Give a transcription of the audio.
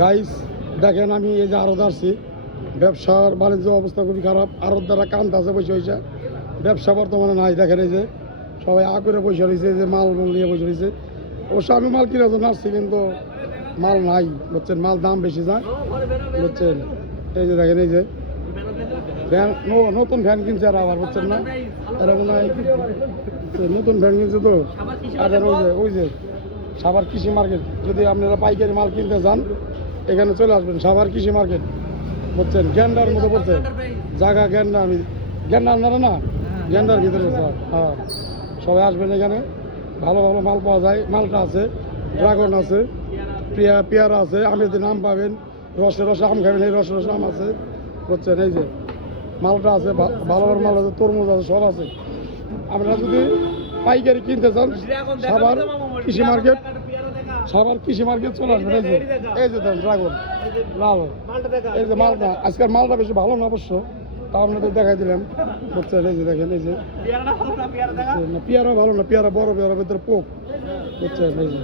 Guys দেখেন আমি এই যে আরত আসছি, ব্যবসার বাণিজ্য অবস্থা খুবই খারাপ। আরত দ্বারা কান্ত আছে বসে হয়েছে, ব্যবসা বর্তমানে নাই। দেখেন এই যে সবাই করে বসে রয়েছে, যে মাল নিয়ে বসে রয়েছে। অবশ্য আমি মাল কেনার জন্য আসছি, কিন্তু মাল নাই বুঝছেন, মাল দাম বেশি যায় বুঝছেন। এই যে দেখেন এই যে ফ্যান, নতুন ফ্যান কিনছে আর আবার বুঝছেন না, এরকম নতুন ফ্যান কিনছে তো। আর ওই যে সাভার কৃষি মার্কেট, যদি আপনারা পাইকারি মাল কিনতে যান এখানে চলে আসবেন, সাভার কৃষি মার্কেট বুঝছেন। গ্যান্ডার মতো পড়ছে জায়গা, গ্যান্ডা আমি গ্যান্ডা আপনারা না, গ্যান্ডার ভিতরে হ্যাঁ। সবাই আসবেন এখানে, ভালো ভালো মাল পাওয়া যায়। মালটা আছে, ড্রাগন আছে, পেয়ারা আছে, আমের দিন আম পাবেন, রসে রসে আম খাবেন, এই রসে রসে আম আছে বুঝছেন। এই যে মালটা আছে, ভালো ভালো মাল আছে, তরমুজ আছে, সব আছে। আপনারা যদি পাইকারি কিনতে চান সাভার কৃষি মার্কেট, সাভার কৃষি মার্কেট চলে আসবেন। এই যে দেন ড্রাগন লাল, এই যে মালটা, আজকের মালটা বেশি ভালো না অবশ্য, তা আপনাদের দেখাই দিলাম বুঝছেন। এই যে দেখেন এই যে পেয়ারা ভালো না, পেয়ারা বড়, পেয়ারা ভিতরে পোক বুঝছেন। এই যে